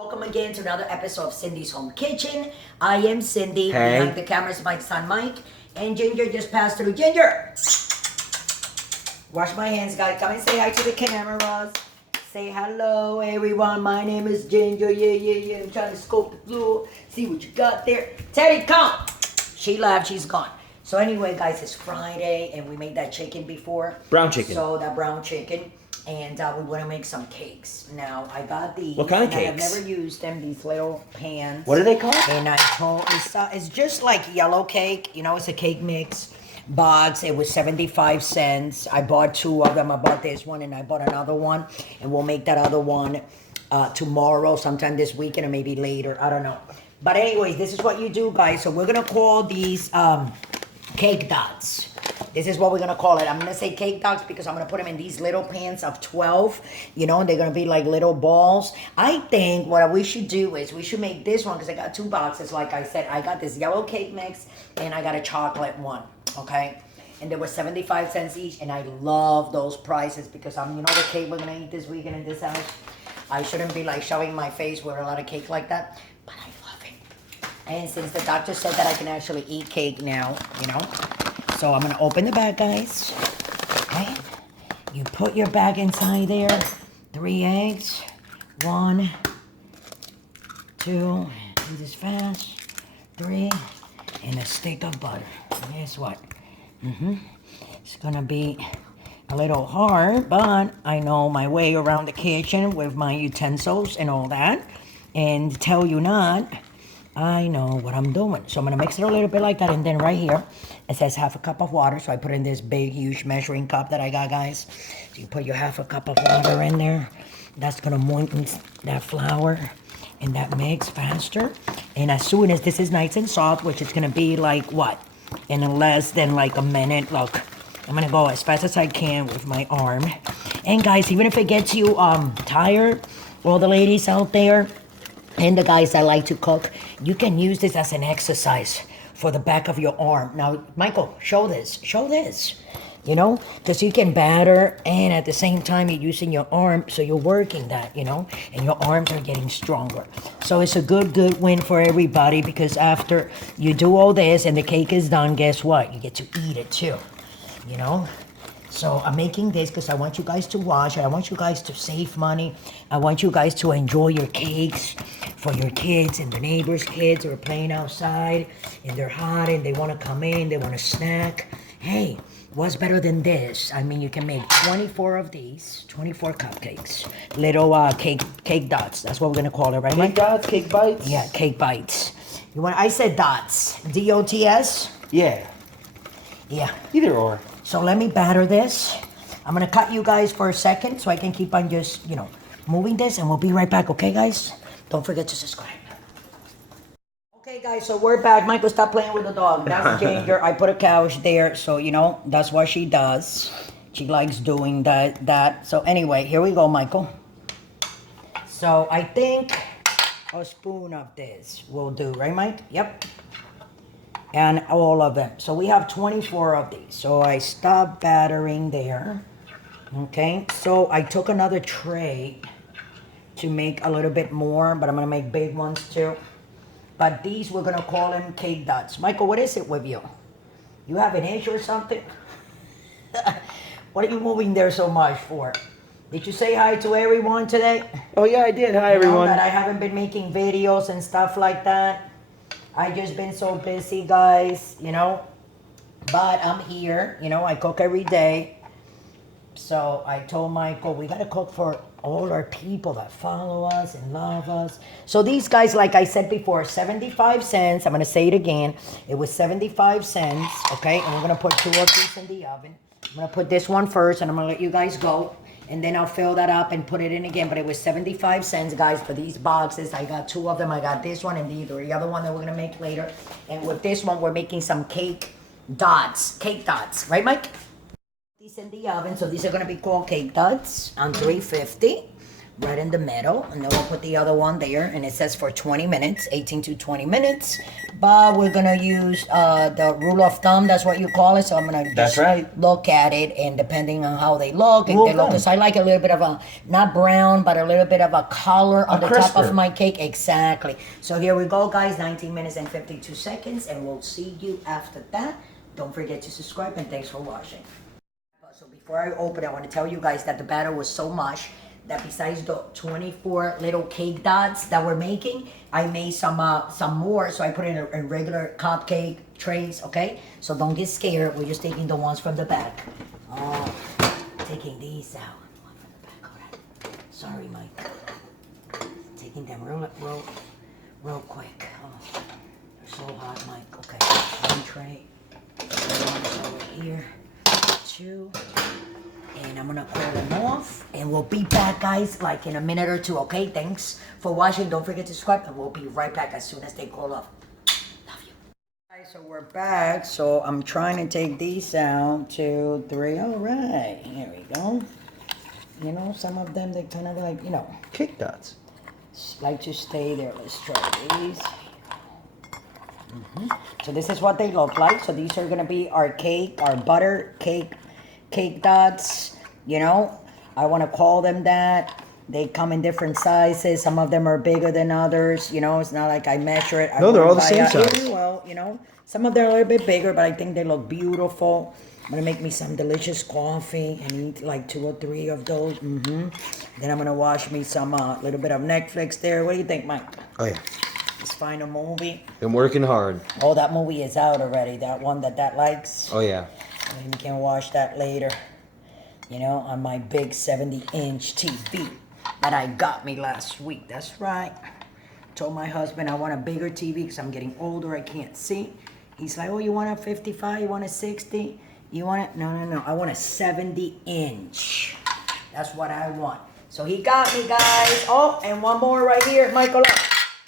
Welcome again to another episode of Cindy's Home Kitchen. I am Cindy. Hey. Behind the camera is my son Mike. And Ginger just passed through. Ginger! Wash my hands, guys. Come and say hi to the cameras. Say hello, everyone. My name is Ginger. Yeah. I'm trying to scope the floor. See what you got there. Teddy, come! She left. She's gone. So anyway, guys, it's Friday, and we made that chicken before. Brown chicken. So that brown chicken. And we want to make some cakes. Now, I got these. What kind of and cakes? I have never used them, these little pans. What are they called? And I told, it's just like yellow cake. You know, it's a cake mix box. It was 75 cents. I bought two of them. I bought this one and I bought another one. And we'll make that other one tomorrow, sometime this weekend or maybe later. I don't know. But anyways, this is what you do, guys. So we're going to call these cake dots. This is what we're going to call it. I'm going to say cake dots because I'm going to put them in these little pans of 12. You know, and they're going to be like little balls. I think what we should do is we should make this one because I got two boxes. Like I said, I got this yellow cake mix and I got a chocolate one. Okay? And they were 75 cents each. And I love those prices because I'm, you know, the cake we're going to eat this weekend in this house. I shouldn't be like showing my face with a lot of cake like that. But I love it. And since the doctor said that I can actually eat cake now, you know. So I'm going to open the bag, guys. Okay. You put your bag inside there. 3 eggs. 1, 2, do this fast. 3, and a stick of butter. And guess what? It's going to be a little hard, but I know my way around the kitchen with my utensils and all that. And tell you not, I know what I'm doing. So I'm going to mix it a little bit like that. And then right here, it says half a cup of water. So I put in this big, huge measuring cup that I got, guys. So you put your half a cup of water in there. That's going to moisten that flour and that mix faster. And as soon as this is nice and soft, which is going to be like what? In less than like a minute. Look, I'm going to go as fast as I can with my arm. And guys, even if it gets you tired, all the ladies out there, and the guys that like to cook, you can use this as an exercise for the back of your arm. Now, Michael, show this. Show this. You know, because you can batter and at the same time you're using your arm, so you're working that, you know, and your arms are getting stronger. So it's a good win for everybody because after you do all this and the cake is done, guess what? You get to eat it too, you know. So I'm making this because I want you guys to watch. I want you guys to save money. I want you guys to enjoy your cakes for your kids and the neighbors' kids who are playing outside and they're hot and they want to come in, they want to snack. Hey, what's better than this? I mean, you can make 24 of these, 24 cupcakes, little cake dots. That's what we're gonna call it, right, Mike? Cake dots, cake bites? Yeah, cake bites. You want? I said dots. D-O-T-S. Yeah. Yeah. Either or. So let me batter this. I'm gonna cut you guys for a second so I can keep on just, you know, moving this and we'll be right back, okay guys? Don't forget to subscribe. Okay guys, so we're back. Michael, stop playing with the dog. That's Ginger. I put a couch there, so you know, that's what she does. She likes doing that. So anyway, here we go, Michael. So I think a spoon of this will do, right Mike? Yep. And all of them. So we have 24 of these. So I stopped battering there. Okay, so I took another tray to make a little bit more, but I'm gonna make big ones too. But these, we're gonna call them cake dots. Michael, what is it with you? You have an issue or something? What are you moving there so much for? Did you say hi to everyone today? Oh, yeah, I did. Hi, You know everyone. that I haven't been making videos and stuff like that. I just been so busy, guys, you know. But I'm here, you know, I cook every day. So I told Michael, we gotta cook for all our people that follow us and love us. So these guys, like I said before, 75 cents. I'm gonna say it again. It was 75 cents, okay? And we're gonna put 2 of these in the oven. I'm gonna put this one first and I'm gonna let you guys go. And then I'll fill that up and put it in again. But it was 75 cents, guys, for these boxes. I got 2 of them. I got this one and the other one that we're gonna make later. And with this one, we're making some cake dots. Cake dots, right, Mike? These in the oven, so these are gonna be called cake dots on 350. right in the middle, and then we'll put the other one there, and it says for 20 minutes, 18 to 20 minutes. But we're gonna use the rule of thumb, that's what you call it. So I'm gonna That's just right. look at it, and depending on how they look, if Rule they of look, thumb. because I like a little bit of a, not brown, but a little bit of a color on the top crisper. of my cake. Exactly. So here we go, guys, 19 minutes and 52 seconds, and we'll see you after that. Don't forget to subscribe, and thanks for watching. So before I open, I want to tell you guys that the batter was so much that besides the 24 little cake dots that we're making, I made some more. So I put in regular cupcake trays. Okay, so don't get scared. We're just taking the ones from the back. Oh, taking these out. One from the back. All right. Sorry, Mike. Taking them real quick. Oh, they're so hot, Mike. Okay, one tray. One over here. Two. And I'm gonna cool them off, and we'll be back, guys, like in a minute or two. Okay, thanks for watching. Don't forget to subscribe, and we'll be right back as soon as they cool off. Love you, guys. So we're back. So I'm trying to take these out. 2, 3. All right, here we go. You know, some of them, they kind of like, you know, Cake dots. like to stay there. Let's try these. So this is what they look like. So these are gonna be our cake, our butter cake dots. You know, I want to call them that. They come in different sizes. Some of them are bigger than others. You know, it's not like I measure it. No, they're all the buy same a- size. Well, you know, some of them are a little bit bigger, but I think they look beautiful. I'm gonna make me some delicious coffee and eat like 2 or 3 of those. Then I'm gonna watch me some little bit of Netflix there. What do you think, Mike? Oh yeah. Let's find a movie. Been working hard. Oh, that movie is out already. That one that likes. Oh yeah. And you can watch that later. You know, on my big 70-inch TV that I got me last week. That's right. Told my husband I want a bigger TV because I'm getting older. I can't see. He's like, oh, you want a 55? You want a 60? You want it? No. I want a 70-inch. That's what I want. So he got me, guys. Oh, and one more right here, Michael.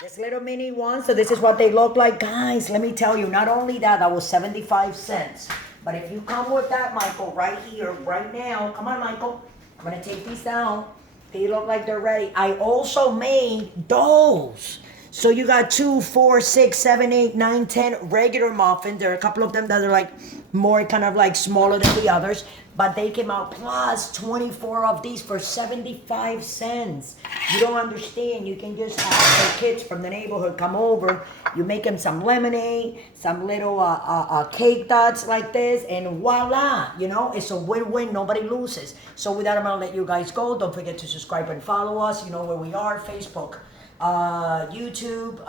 This little mini one. So this is what they look like. Guys, let me tell you, not only that was 75 cents. But if you come with that, Michael, right here, right now. Come on, Michael. I'm going to take these down. They look like they're ready. I also made those. So you got 2, 4, 6, 7, 8, 9, 10 regular muffins. There are a couple of them that are like more kind of like smaller than the others. But they came out plus 24 of these for 75 cents. You don't understand. You can just have the kids from the neighborhood come over. You make them some lemonade, some little cake dots like this, and voila. You know, it's a win-win. Nobody loses. So with that, I'm going to let you guys go. Don't forget to subscribe and follow us. You know where we are. Facebook, YouTube,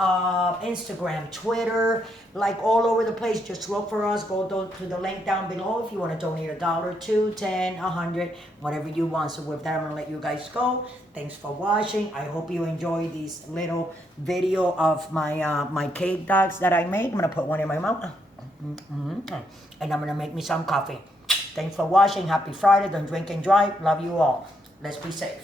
Instagram, Twitter, like all over the place. Just look for us. Go to the link down below if you want to donate $1, $2, $10, $100, whatever you want. So with that, I'm gonna let you guys go. Thanks for watching. I hope you enjoyed this little video of my my cake dots that I made. I'm gonna put one in my mouth, and I'm gonna make me some coffee. Thanks for watching. Happy Friday. Don't drink and drive. Love you all. Let's be safe.